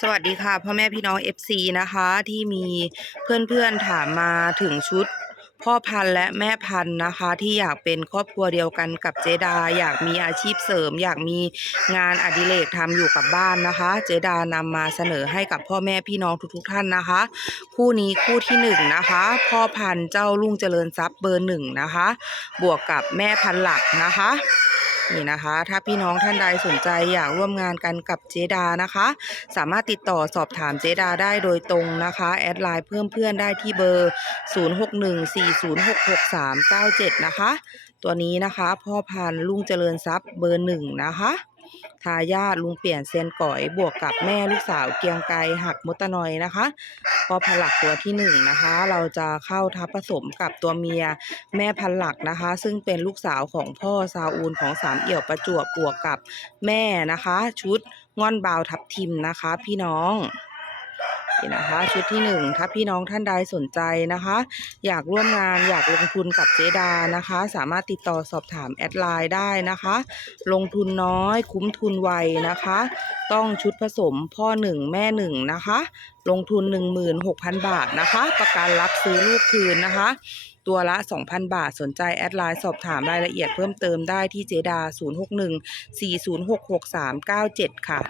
สวัสดีค่ะพ่อแม่พี่น้อง FC นะคะที่มีเพื่อนๆถามมาถึงชุด พ่อพันธุ์และแม่พันธุ์นะคะ ที่อยากเป็นครอบครัวเดียวกันกับเจดา อยากมีอาชีพเสริม อยากมีงานอดิเรกทำอยู่กับบ้านนะคะ เจดานำมาเสนอให้กับพ่อแม่พี่น้องทุกๆท่านนะคะ คู่นี้คู่ที่หนึ่งนะคะ พ่อพันธุ์เจ้าลุงเจริญทรัพย์เบอร์หนึ่งนะคะ บวกกับแม่พันธุ์หลักนะคะ นี่นะคะ ถ้าพี่น้องท่านใดสนใจอยากร่วมงานกันกับเจดานะคะ สามารถติดต่อสอบถามเจดาได้โดยตรงนะคะแอดไลน์เพิ่มเพื่อนได้ที่เบอร์ 0614066397 นะคะ ตัวนี้นะคะ พ่อพันธุ์ลุงเจริญทรัพย์เบอร์หนึ่งนะคะายาทลุงเปลี่ยนเซียนก่อยบวกกับแม่ลูกสาวเกียงไกหักมตะนอยนะคะ พอพันหลักตัวที่หนึ่งนะคะ เราจะเข้าทับผสมกับตัวเมียแม่พันหลักนะคะ ซึ่งเป็นลูกสาวของพ่อซาอูลของสามเอี่ยวประจวบบวกกับแม่นะคะ ชุดง่อนบาวทับทิมนะคะ พี่น้อง นี่นะคะ ชุดที่หนึ่งถ้าพี่น้องท่านใดสนใจนะคะ อยากร่วมงานอยากลงทุนกับเจดานะคะ สามารถติดต่อสอบถามแอดไลน์ได้นะคะ ลงทุนน้อยคุ้มทุนไวนะคะ ต้องชุดผสมพ่อหนึ่งแม่หนึ่งนะคะ ลงทุน 16,000 บาทนะคะ ประกันรับซื้อลูกคืนนะคะตัวละ 2,000 บาท สนใจแอดไลน์สอบถามรายละเอียดเพิ่มเติมได้ที่เจดา 061 406 6397 ค่ะ